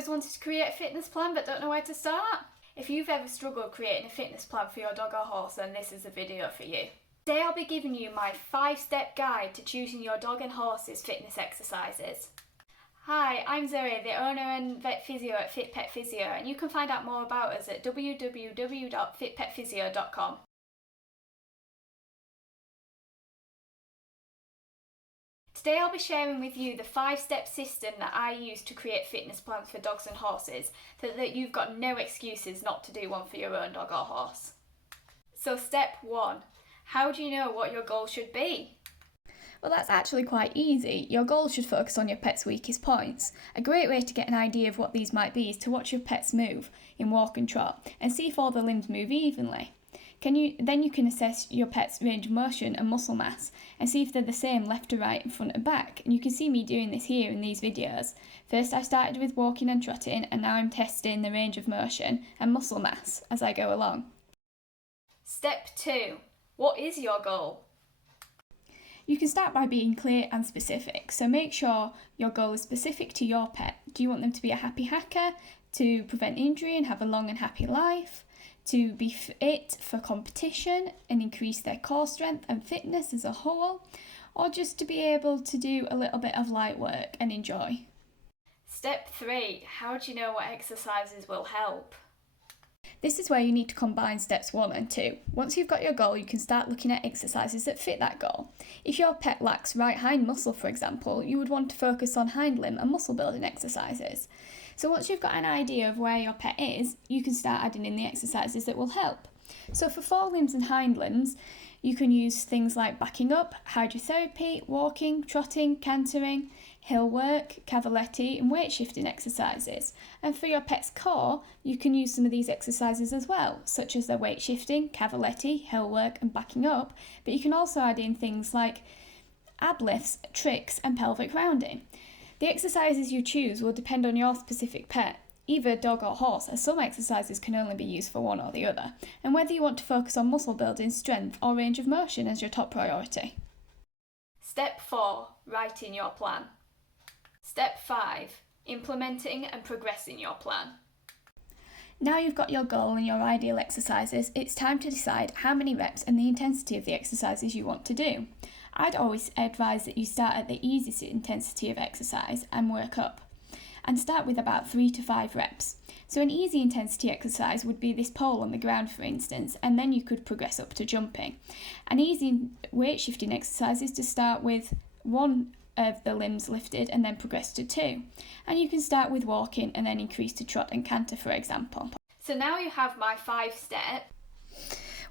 Always wanted to create a fitness plan but don't know where to start? If you've ever struggled creating a fitness plan for your dog or horse, then this is the video for you. Today I'll be giving you my 5-step guide to choosing your dog and horse's fitness exercises. Hi, I'm Zoe, the owner and vet physio at Fit Pet Physio, and you can find out more about us at www.fitpetphysio.com. Today I'll be sharing with you the 5-step system that I use to create fitness plans for dogs and horses, so that you've got no excuses not to do one for your own dog or horse. So step 1. How do you know what your goal should be? Well, that's actually quite easy. Your goal should focus on your pet's weakest points. A great way to get an idea of what these might be is to watch your pets move in walk and trot and see if all the limbs move evenly. Then you can assess your pet's range of motion and muscle mass and see if they're the same left to right and front and back. And you can see me doing this here in these videos. First I started with walking and trotting, and now I'm testing the range of motion and muscle mass as I go along. Step 2. What is your goal? You can start by being clear and specific, so make sure your goal is specific to your pet. Do you want them to be a happy hacker, to prevent injury and have a long and happy life, to be fit for competition and increase their core strength and fitness as a whole, or just to be able to do a little bit of light work and enjoy? Step 3. How do you know what exercises will help? This is where you need to combine steps 1 and 2. Once you've got your goal, you can start looking at exercises that fit that goal. If your pet lacks right hind muscle, for example, you would want to focus on hind limb and muscle building exercises. So once you've got an idea of where your pet is, you can start adding in the exercises that will help. So for forelimbs and hind limbs, you can use things like backing up, hydrotherapy, walking, trotting, cantering, hill work, cavaletti and weight shifting exercises. And for your pet's core, you can use some of these exercises as well, such as the weight shifting, cavaletti, hill work and backing up, but you can also add in things like ab lifts, tricks and pelvic rounding. The exercises you choose will depend on your specific pet, either dog or horse, as some exercises can only be used for one or the other, and whether you want to focus on muscle building, strength or range of motion as your top priority. Step 4. Writing your plan. Step 5. Implementing and progressing your plan. Now you've got your goal and your ideal exercises, it's time to decide how many reps and the intensity of the exercises you want to do. I'd always advise that you start at the easiest intensity of exercise and work up, and start with about 3 to 5 reps. So an easy intensity exercise would be this pole on the ground, for instance, and then you could progress up to jumping. An easy weight shifting exercise is to start with 1 of the limbs lifted and then progress to 2. And you can start with walking and then increase to trot and canter, for example. So now you have my 5 steps.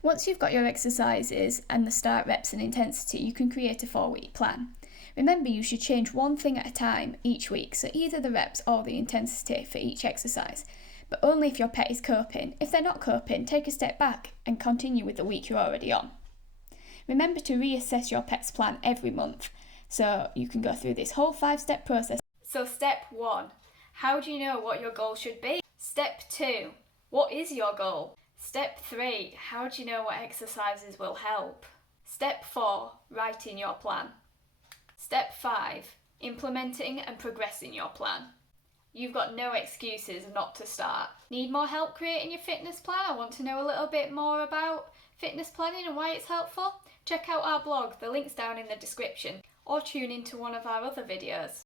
Once you've got your exercises and the start reps and intensity, you can create a 4-week plan. Remember, you should change one thing at a time each week, so either the reps or the intensity for each exercise, but only if your pet is coping. If they're not coping, take a step back and continue with the week you're already on. Remember to reassess your pet's plan every month, so you can go through this whole 5-step process. So step 1. How do you know what your goal should be? Step 2. What is your goal? Step 3. How do you know what exercises will help? Step 4. Writing your plan. Step 5. Implementing and progressing your plan. You've got no excuses not to start. Need more help creating your fitness plan? Or want to know a little bit more about fitness planning and why it's helpful? Check out our blog, the link's down in the description, or tune into one of our other videos.